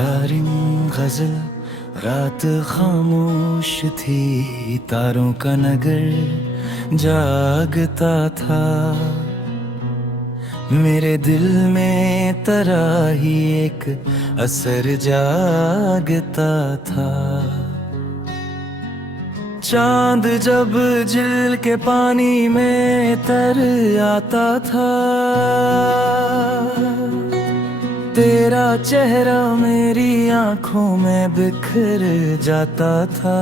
तकरारिम गजल, रात खामोश थी, तारों का नगर जागता था। मेरे दिल में तराही एक असर जागता था। चांद जब झील के पानी में तर आता था, तेरा चेहरा मेरी आंखों में बिखर जाता था।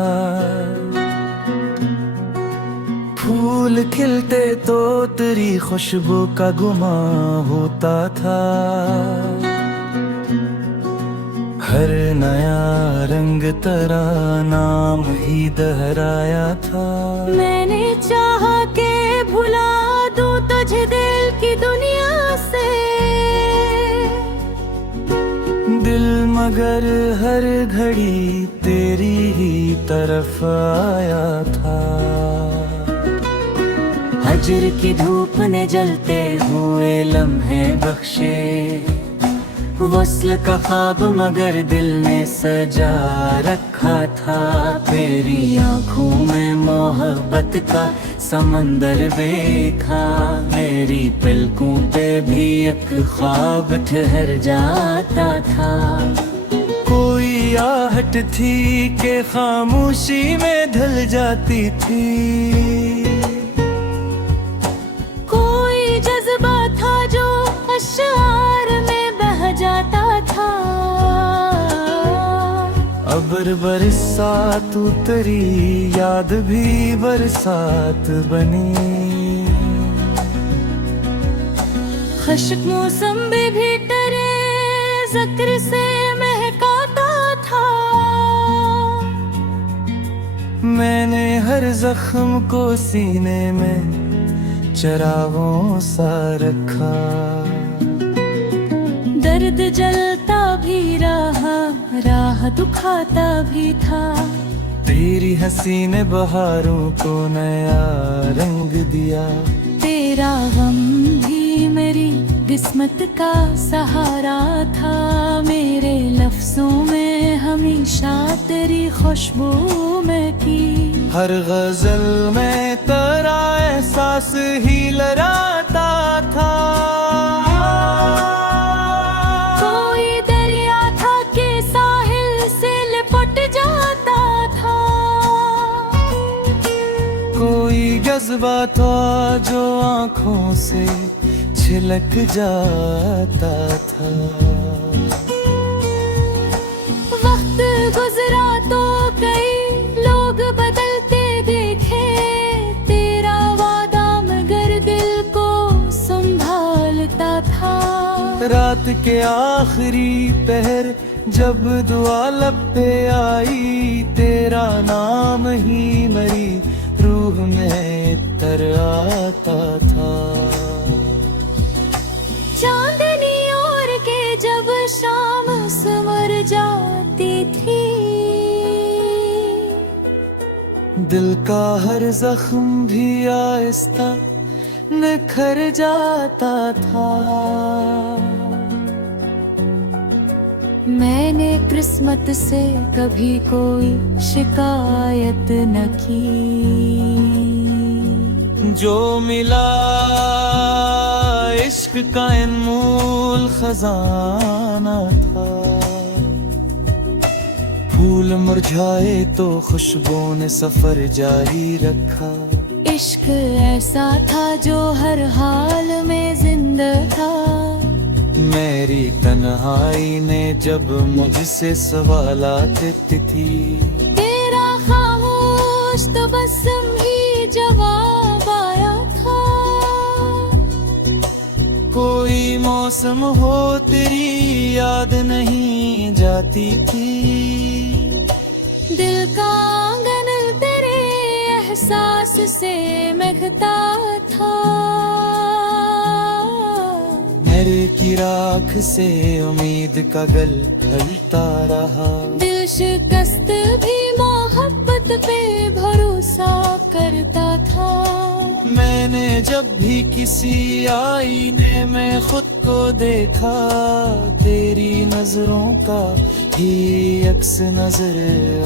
फूल खिलते तो तेरी खुशबू का गुमां होता था। हर नया रंग तेरा नाम ही दोहराया था। मैंने चाहा के भुला दूं तुझे दिल की दुनिया से, दिल मगर हर घड़ी तेरी ही तरफ आया था। हजर की धूप ने जलते हुए लम्हे बख्शे, वस्ल का ख्वाब मगर दिल ने सजा रखा था। तेरी आँखों में मोहब्बत का समंदर देखा, मेरी पलकों पे भी एक ख्वाब ठहर जाता था। कोई आहट थी कि खामोशी में ढल जाती थी, कोई जज्बा था जो अश्आर में बह जाता था। अबर बरसात उतरी, याद भी बरसात बनी। खुशक मौसम भी तेरे जिक्र से महकाता था। मैंने हर जख्म को सीने में चरागों सा रखा। दर्द जलता भी रहा, राह दुखाता भी था। तेरी हंसी ने बहारों को नया रंग दिया। तेरा गम भी मेरी किस्मत का सहारा था। मेरे लफ्जों में हमेशा तेरी खुशबू में थी। हर गजल में तेरा एहसास ही लहराता था। कोई दरिया था के साहिल से लिपट जाता था। कोई जज्बा था जो आंखों से छिलक जाता था। वक्त गुजरा तो कई लोग बदलते देखे, तेरा वादा मगर दिल को संभालता था। रात के आखिरी पहर जब दुआ लब पे आई, तेरा नाम ही मेरी रूह में तर आता था। चांदनी ओर के जब शाम समर जाती थी, दिल का हर जख्म भी आहिस्ता निखर जाता था। मैंने किस्मत से कभी कोई शिकायत न की। जो मिला इश्क का अनमोल खजाना था। फूल मुरझाए तो खुशबू ने सफर जारी रखा। इश्क ऐसा था जो हर हाल में जिंदा था। मेरी तन्हाई ने जब मुझसे सवालात थी, तेरा खामोश तो बस ही जवाब आया था। कोई मौसम हो तेरी याद नहीं जाती थी। दिल का आंगन तेरे एहसास से महकता था। मेरे की राख से उम्मीद का गल ढलता रहा। दिल शिकस्त भी मोहब्बत पे भरोसा करता था। मैंने जब भी किसी आईने में खुद को देखा, तेरी नजरों का ही अक्स नजर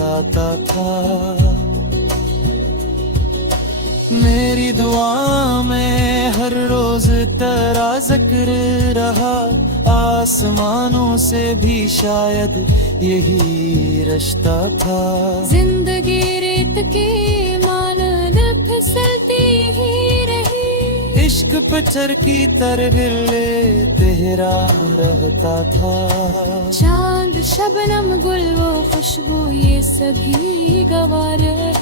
आता था। मेरी दुआ में हर रोज तेरा जिक्र रहा, आसमानों से भी शायद यही रिश्ता था। जिंदगी रेत की मानद फिसलती ही रही, इश्क पे चरखी तरगिले तेरा रहता था। चांद शबनम गुल वो खुशबू ये सभी गवार है।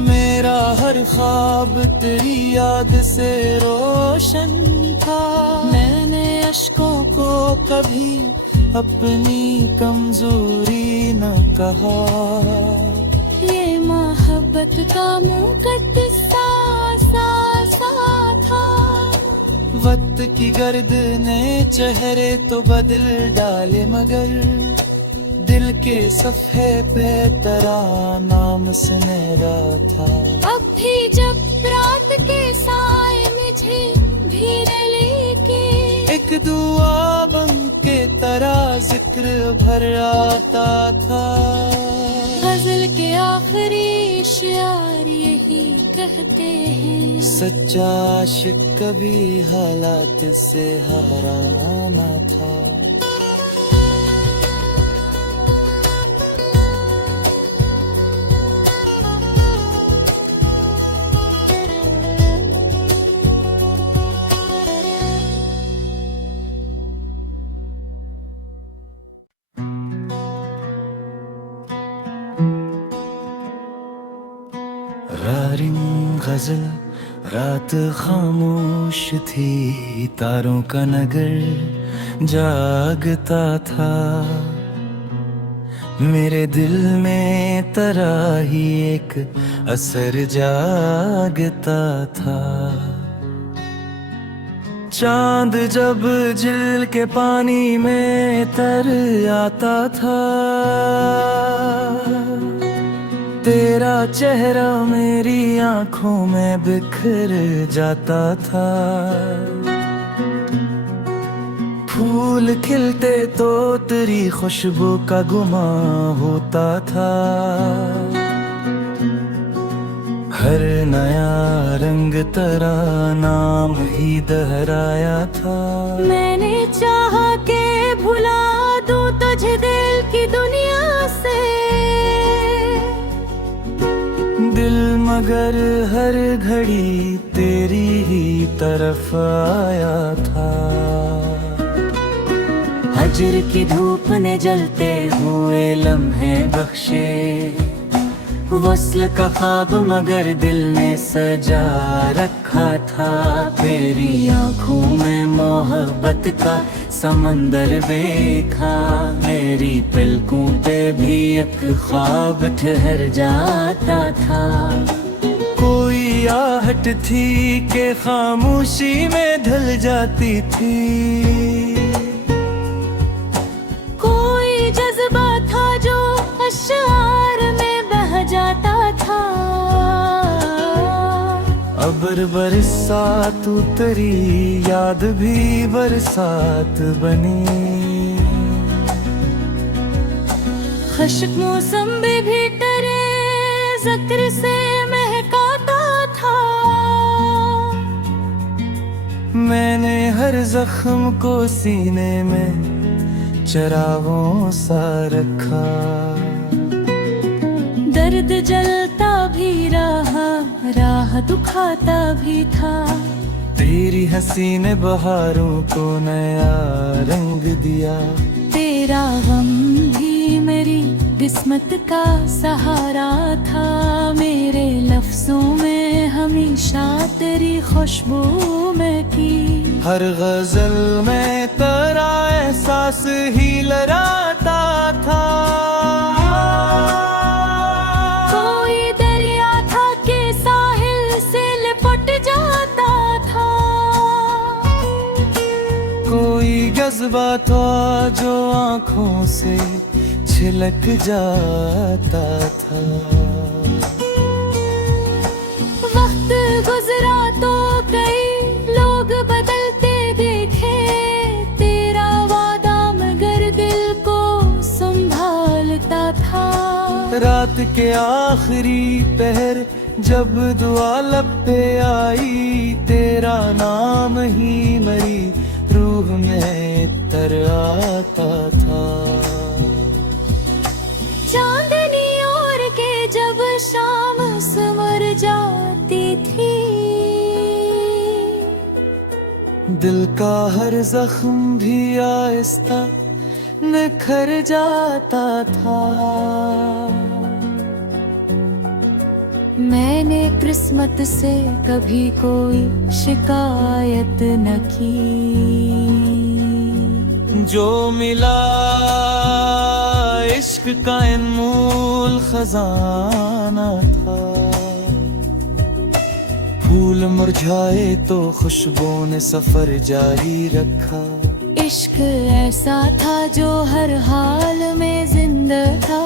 मेरा हर ख्वाब तेरी याद से रोशन था। मैंने अश्कों को कभी अपनी कमजोरी न कहा। ये मोहब्बत का मुकद्दसा सा था। वक्त की गर्द ने चेहरे तो बदल डाले, मगर दिल के सफ़े पे तेरा नाम सुनहरा था। अब भी जब रात के साए मुझे भीड़ लेके, एक दुआ बन के तेरा जिक्र भर आता था। गजल के आखिरी शेर यही कहते हैं, सच्चा आशिक कभी हालात से हारा ना था। रारिंग गजल रात खामोश थी, तारों का नगर जागता था। मेरे दिल में तेरा ही एक असर जागता था। चांद जब झिल के पानी में तर आता था, तेरा चेहरा मेरी आंखों में बिखर जाता था। फूल खिलते तो तेरी खुशबू का गुमां होता था। हर नया रंग तेरा नाम ही दोहराया था। मैंने चाहा के भुला दूं तुझे दिल की दुनिया से, दिल मगर हर घड़ी तेरी ही तरफ आया था। हजर की धूप ने जलते हुए लम्हे बख्शे, वस्ल का ख्वाब मगर दिल ने सजा रखा था। तेरी आंखों में मोहब्बत का समंदर देखा, मेरी पलकों पे भी एक ख्वाब ठहर जाता था। कोई आहट थी कि खामोशी में ढल जाती थी, कोई जज्बा था जो अश्आर में बह जाता था। अबर बरसा तू तेरी याद भी बरसात बनी। खुशक मौसम भी तेरे जिक्र से महकाता था। मैंने हर जख्म को सीने में चरागों सा रखा। दर्द जलता भी रहा, राह दुखाता भी था। तेरी हंसी ने बहारों को नया रंग दिया। तेरा गम भी मेरी किस्मत का सहारा था। मेरे लफ्जों में हमेशा तेरी खुशबू में थी। हर गजल में तेरा एहसास ही लहराता था। कोई दरिया था के साहिल से लिपट जाता था। कोई जज्बा था जो आंखों से छिलक जाता था। वक्त गुजरा तो कई लोग बदलते देखे, तेरा वादा मगर दिल को संभालता था। रात के आखिरी पहर जब दुआ लब पे आई, तेरा नाम ही मरी रूह में तर आता था। चांदनी ओर के जब शाम सिमर जाती थी, दिल का हर जख्म भी आहिस्ता निखर जाता था। मैंने किस्मत से कभी कोई शिकायत न की। जो मिला इश्क का अनमोल खजाना था। फूल मुरझाए तो खुशबू ने सफर जारी रखा। इश्क ऐसा था जो हर हाल में जिंदा था।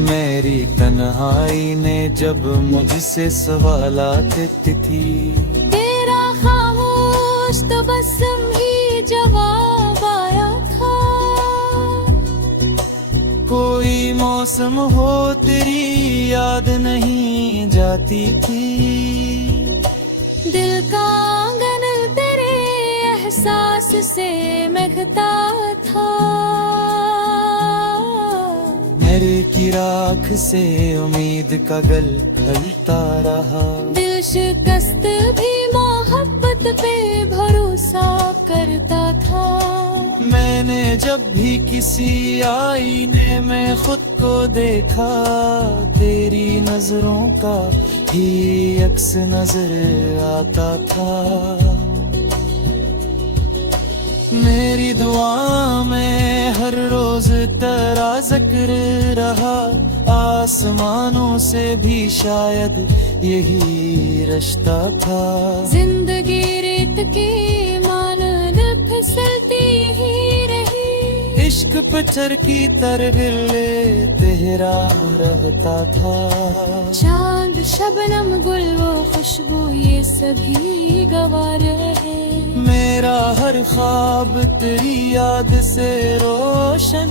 मेरी तन्हाई ने जब मुझसे सवालात थी, तेरा खामोश तो बस ही जवाब आया था। कोई मौसम हो तेरी याद नहीं जाती थी। दिल का आंगन तेरे एहसास से महकता था। मेरे की राख से उम्मीद का गल ढलता रहा। दिल शिकस्त भी मोहब्बत पे भरोसा करता था। मैंने जब भी किसी आईने में खुद को देखा, तेरी नजरों का ही अक्स नजर आता था। मेरी दुआ में हर रोज तेरा जिक्र रहा। आसमानों से भी शायद यही रिश्ता था। जिंदगी रेत की मानन फिसलती ही रही। इश्क पत्थर की तरह तेरा रहता था। चांद शबनम गुल वो खुशबू ये सभी गवार है। मेरा हर ख्वाब तेरी याद से रोशन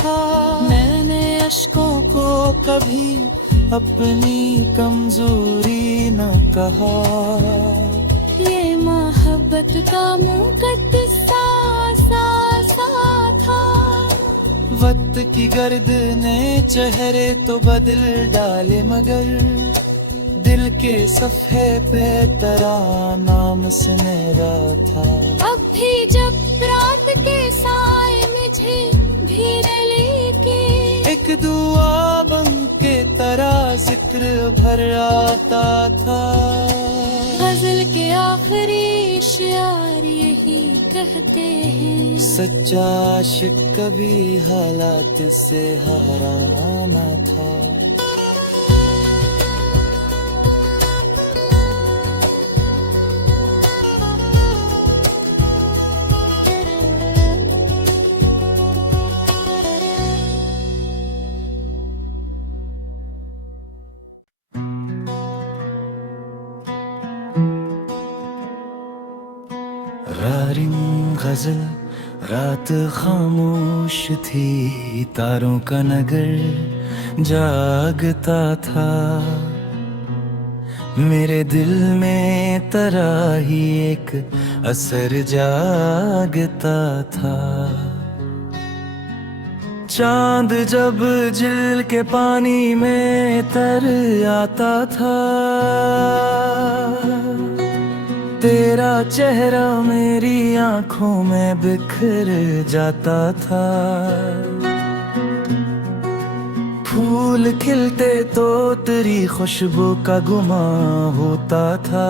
था। मैंने अश्कों को कभी अपनी कमजोरी न कहा। ये मोहब्बत का मुकद्दसा सा था। वक्त की गर्द ने चेहरे तो बदल डाले, मगर दिल के सफ़े पे तेरा नाम सुनहरा था। अब भी जब रात के साए मुझे भीड़ लेके, एक दुआ बन के तेरा जिक्र भर आता था। गजल के आखिरी शेर यही कहते हैं, सच्चा आशिक कभी हालात से हारा ना था। रारिम गजल रात खामोश थी, तारों का नगर जागता था। मेरे दिल में तेरा ही एक असर जागता था। चांद जब झील के पानी में तर आता था, तेरा चेहरा मेरी आंखों में बिखर जाता था। फूल खिलते तो तेरी खुशबू का गुमां होता था।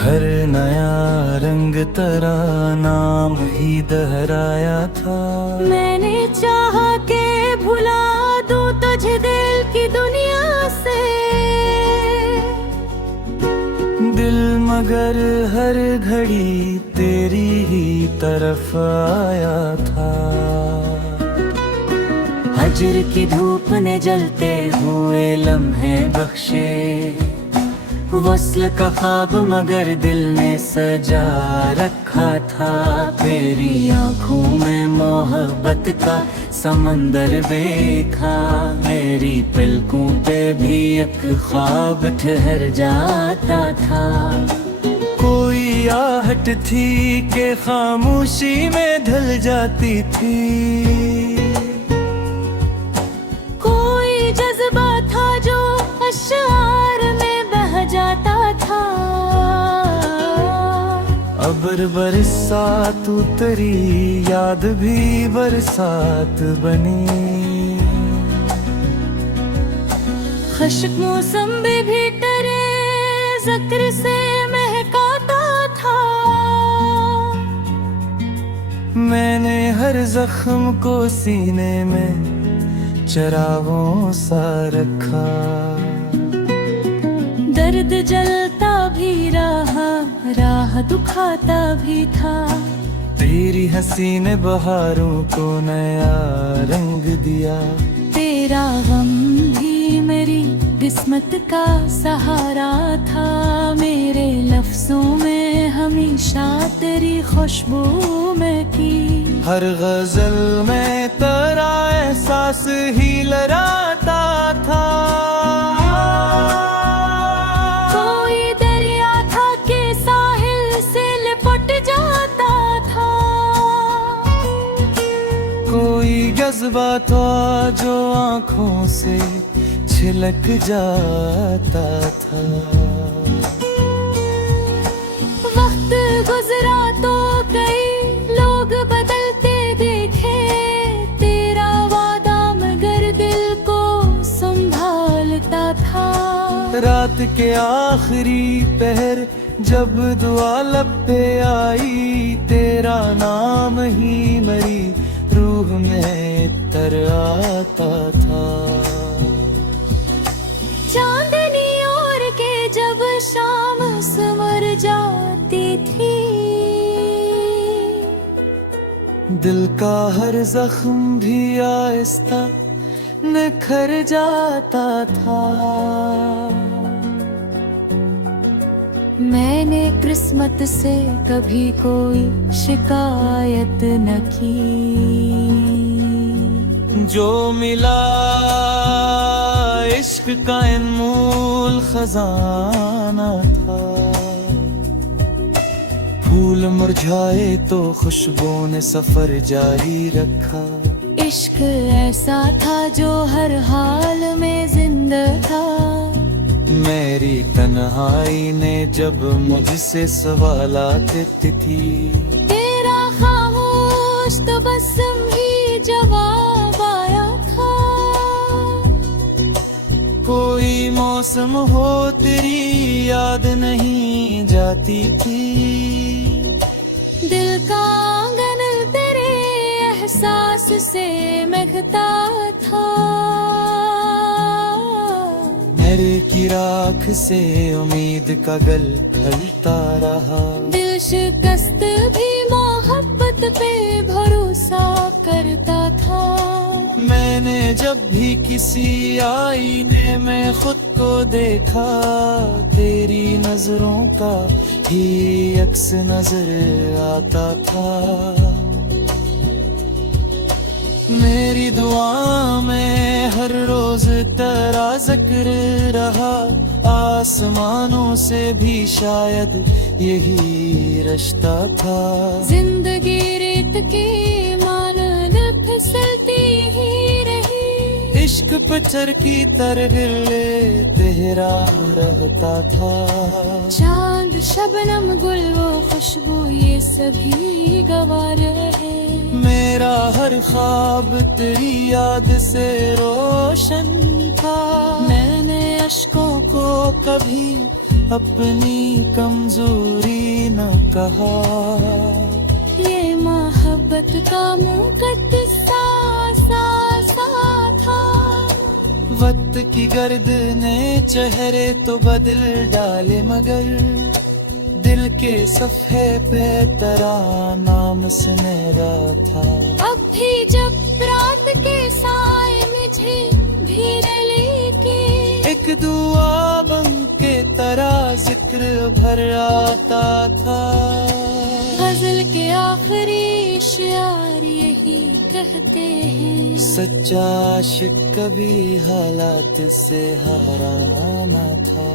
हर नया रंग तेरा नाम ही दोहराया था। मैंने चाहा के भुला दूं तुझे दिल की दुनिया से, दिल मगर हर घड़ी तेरी ही तरफ आया था। हज फजर की धूप ने जलते हुए लम्हे बख्शे, वस्ल का ख्वाब मगर दिल ने सजा रखा था। तेरी आँखों में मोहब्बत का समंदर देखा, मेरी पलकों पे भी एक ख्वाब ठहर जाता था। कोई आहट थी कि खामोशी में ढल जाती थी, कोई जज्बा था जो अश्आर में बह जाता था। अबर बरसात उतरी, याद भी बरसात बनी, खुशक मौसम भी तेरे जिक्र से महकाता था। मैंने हर जख्म को सीने में चरागों सा रखा। दर्द जलता भी रहा, राह दुखाता भी था। तेरी हंसी ने बहारों को नया रंग दिया। तेरा गम भी मेरी किस्मत का सहारा था। मेरे लफ्जों में हमेशा तेरी खुशबू में थी। हर गजल में तेरा एहसास ही लहराता था। कोई दरिया था के साहिल से लिपट जाता था। कोई जज्बा था जो आँखों से छिलक जाता था। वक्त गुजरा तो कई लोग बदलते देखे, तेरा वादा मगर दिल को संभालता था। रात के आखिरी पहर जब दुआ लब पे आई, तेरा नाम ही मेरी रूह में तर आता था। चांदनी ओर के जब शाम समर जाती थी, दिल का हर जख्म भी आहिस्ता निखर जाता था। मैंने किस्मत से कभी कोई शिकायत न की। जो मिला इश्क का अनमोल खजाना था। फूल मुरझाए तो खुशबू ने सफर जारी रखा। इश्क ऐसा था जो हर हाल में जिंदा था। मेरी तन्हाई ने जब मुझसे सवालात थी, तेरा खामोश तबस्सुम ही जवाब आया था। कोई मौसम हो तेरी याद नहीं जाती थी। दिल का आंगन तेरे एहसास से महकता था। मेरे की राख से उम्मीद का गल ढलता रहा। दिल शिकस्त भी मोहब्बत पे भरोसा करता था। मैंने जब भी किसी आईने में खुद को देखा, तेरी नजरों का ही अक्स नजर आता था। मेरी दुआ में हर रोज तेरा जिक्र रहा। आसमानों से भी शायद यही रिश्ता था। जिंदगी रेत की मानद फिसलती ही रही। इश्क पत्थर की तरह तेरा रहता था। चांद शबनम गुल वो खुशबू ये सभी गवारे हैं। मेरा हर ख्वाब तेरी याद से रोशन था। मैंने अश्कों को कभी अपनी कमजोरी न कहा। ये मोहब्बत का मुकद्दसा सा था। वक्त की गर्द ने चेहरे तो बदल डाले, मगर दिल के सफ़े पे तेरा नाम सुनहरा था। अब भी जब रात के साए में तुझे भी लेके एक दुआ बन के तेरा जिक्र भर आता था। गजल के आखिरी शेर यही कहते हैं, सच्चा आशिक कभी हालात से हारा ना था।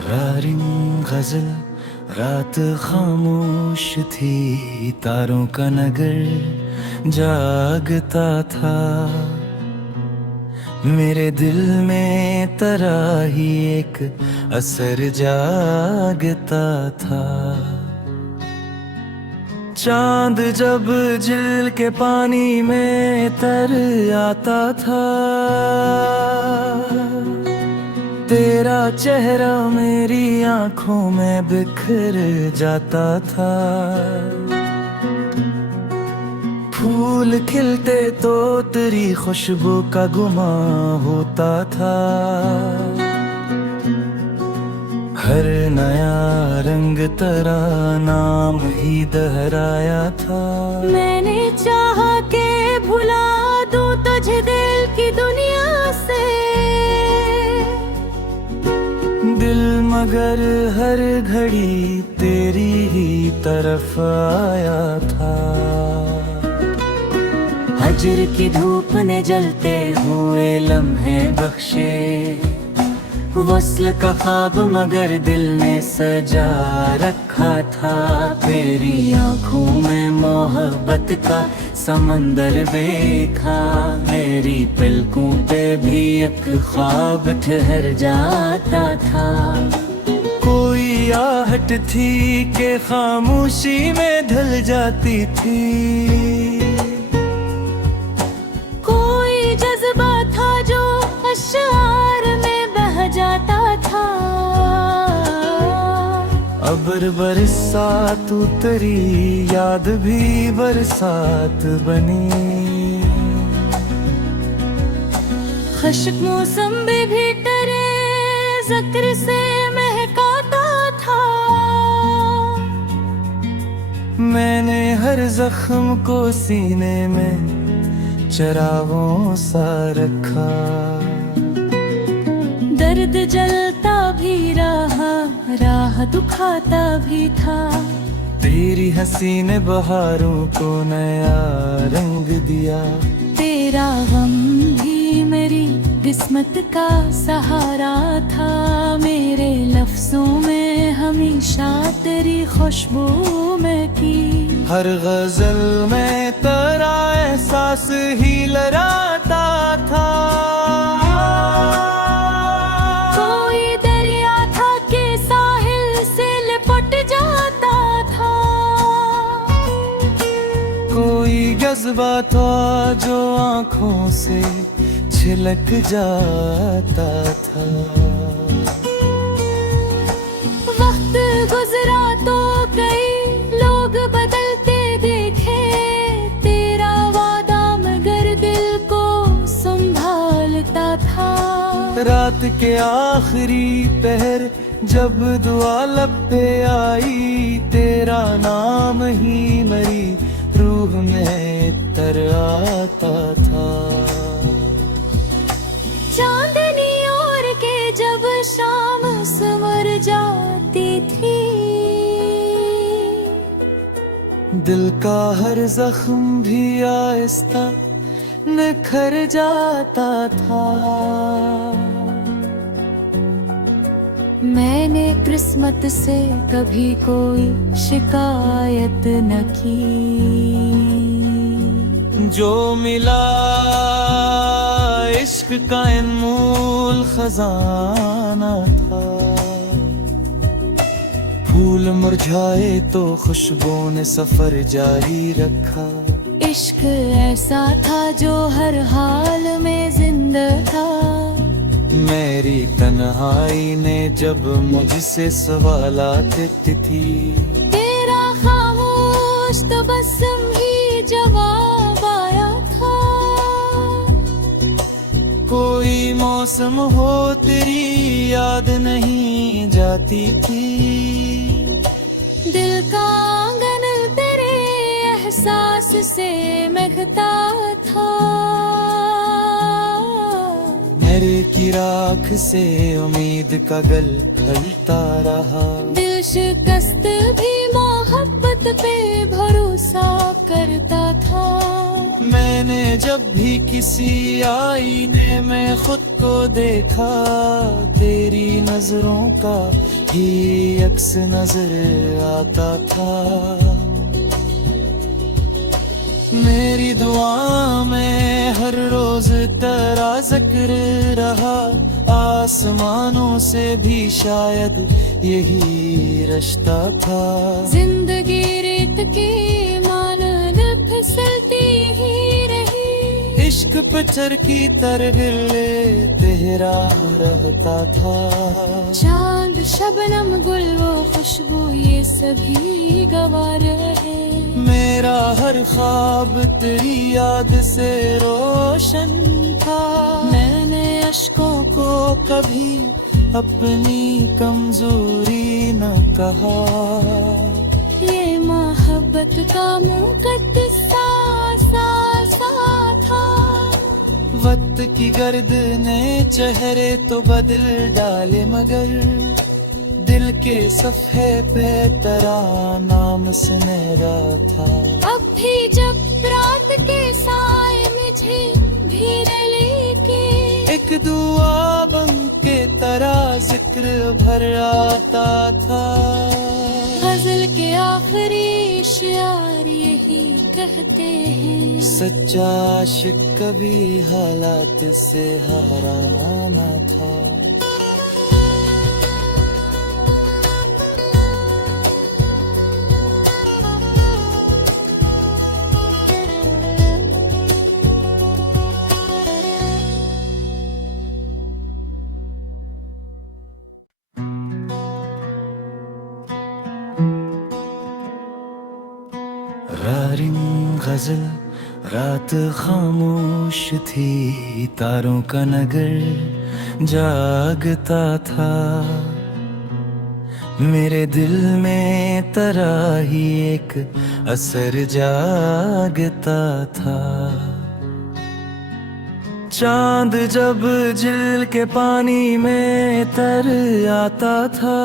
रारिंग गजल रात खामोश थी, तारों का नगर जागता था। मेरे दिल में तेरा ही एक असर जागता था। चांद जब झील के पानी में तर आता था, तेरा चेहरा मेरी आंखों में बिखर जाता था। फूल खिलते तो तेरी खुशबू का गुमां होता था। हर नया रंग तेरा नाम ही दोहराया था। मैंने चाहा के भुला दूं तुझे दिल की दुनिया से, दिल मगर हर घड़ी तेरी ही तरफ आया था। हजर की धूप ने जलते हुए लम्हे बख्शे, वस्ल का ख्वाब मगर दिल ने सजा रखा था। तेरी आंखों में मोहब्बत का समंदर देखा, मेरी पलकों पे भी एक ख्वाब ठहर जाता था। कोई आहट थी कि खामोशी में ढल जाती थी, कोई जज्बा था जो अश्आर में बह जाता था। अबर बरसा तू तेरी याद भी बरसात बनी। खुशक मौसम भी तेरे जिक्र से महकाता था। मैंने हर जख्म को सीने में चरागों सा रखा। दर्द जलता भी रहा, राह दुखाता भी था। तेरी हंसी ने बहारों को नया रंग दिया। तेरा गम भी मेरी किस्मत का सहारा था। मेरे लफ्जों में हमेशा तेरी खुशबू में थी। हर गजल में तेरा एहसास ही लहराता था। कोई दरिया था के साहिल से लिपट जाता था। कोई जज्बा था जो आंखों से छिलक जाता था। वक्त गुजरा तो कई लोग बदलते देखे, तेरा वादा मगर दिल को संभालता था। रात के आखिरी पहर जब दुआ लब पे आई, तेरा नाम ही मेरी रूह में तर आता था। चांदनी ओर के जब शाम समर जाती थी, दिल का हर जख्म भी आहिस्ता निखर जाता था। मैंने किस्मत से कभी कोई शिकायत न की। जो मिला इश्क का अनमोल खजाना था। फूल मुरझाए तो खुशबू ने सफर जारी रखा। इश्क ऐसा था जो हर हाल में जिंदा था। मेरी तन्हाई ने जब मुझसे सवालात थी, तेरा जवाब आया था। कोई मौसम हो तेरी याद नहीं जाती थी। दिल का आंगन तेरे एहसास से महकता था। मेरे की राख से उम्मीद का गल खलता रहा। दिल शिकस्त भी मोहब्बत पे भरोसा करता था। मैंने जब भी किसी आईने में खुद को देखा, तेरी नजरों का ही अक्स नजर आता था। मेरी दुआ में हर रोज तेरा जिक्र रहा। आसमानों से भी शायद यही रिश्ता था। जिंदगी रेत की मानन फिसलती ही रही। इश्क पत्थर की तरह तेरा रहता था। चांद शबनम गुल वो खुशबू ये सभी गवार है। मेरा हर ख्वाब तेरी याद से रोशन था। मैंने अश्कों को कभी अपनी कमजोरी न कहा। ये मोहब्बत का मुकद्दसा सा था। वक्त की गर्द ने चेहरे तो बदल डाले, मगर दिल के सफ़े पे तेरा नाम सुनहरा था। अब भी जब रात के साए मुझे भीड़ लेके एक दुआ बन के तेरा जिक्र भर आता था। गजल के आखिरी शियार यही कहते हैं। सच्चा आशिक कभी हालात से हारा ना था। रारिम गजल रात खामोश थी, तारों का नगर जागता था। मेरे दिल में तेरा ही एक असर जागता था। चांद जब झील के पानी में तर आता था,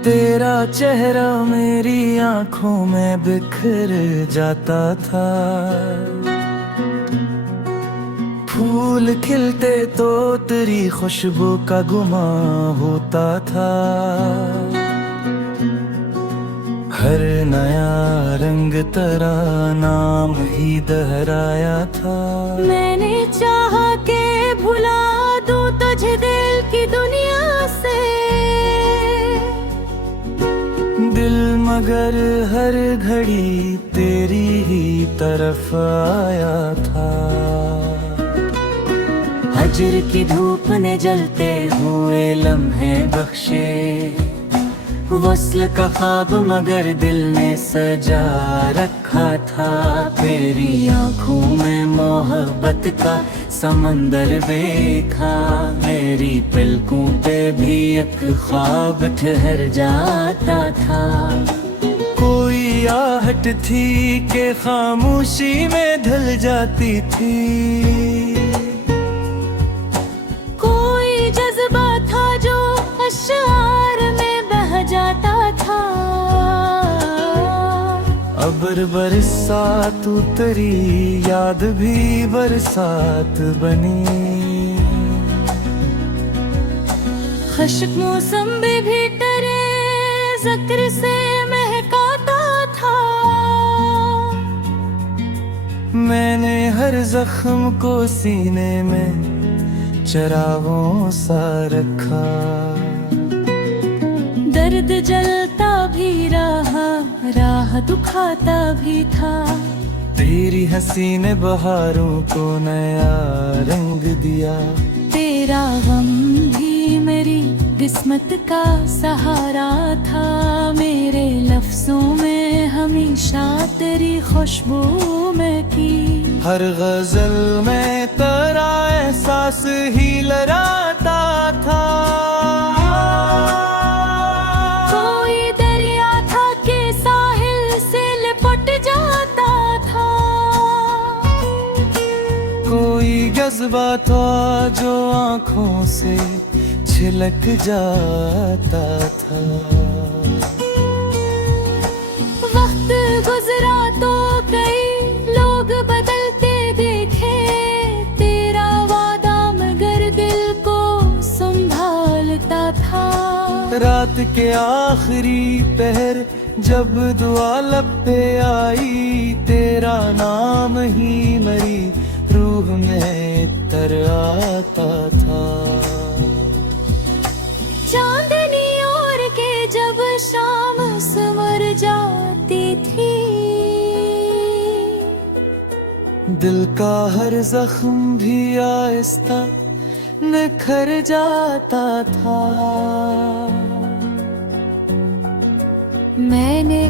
तेरा चेहरा मेरी आंखों में बिखर जाता था। फूल खिलते तो तेरी खुशबू का गुमां होता था। हर नया रंग तेरा नाम ही दोहराया था। मैंने चाहा के भुला दूं तुझे दिल की दुनिया से, दिल मगर हर घड़ी तेरी ही तरफ आया था। हजर की धूप ने जलते हुए लम्हे बख्शे, वस्ल का ख्वाब मगर दिल ने सजा रखा था। तेरी आंखों में मोहब्बत का समंदर देखा, मेरी पलकों पे भी एक ख्वाब ठहर जाता था। कोई आहट थी कि खामोशी में ढल जाती थी। कोई जज्बा था जो अश्आर में बह जाता था। अबर बरसात उतरी, याद भी बरसात बनी। खुशक मौसम भी तेरे जिक्र से महकाता था। मैंने हर जख्म को सीने में चरागों सा रखा। दर्द जलता भी रहा, राह दुखाता भी था। तेरी हंसी ने बहारों को नया रंग दिया। तेरा गम भी मेरी किस्मत का सहारा था मेरे लफ्जों में हमेशा तेरी खुशबू में की। हर गजल में तेरा एहसास ही लहराता था। कोई दरिया था के साहिल से लिपट जाता था। कोई जज्बा था जो आंखों से छिलक जाता था। वक्त गुजरा तो कई लोग बदलते देखे, तेरा वादा मगर दिल को संभालता था। रात के आखिरी पहर जब दुआ लब पे आई, तेरा नाम ही मेरी रूह में तर आता था। चांदनी ओर के जब शाम संवर जाती थी, दिल का हर जख्म भी आहिस्ता निखर जाता था। मैंने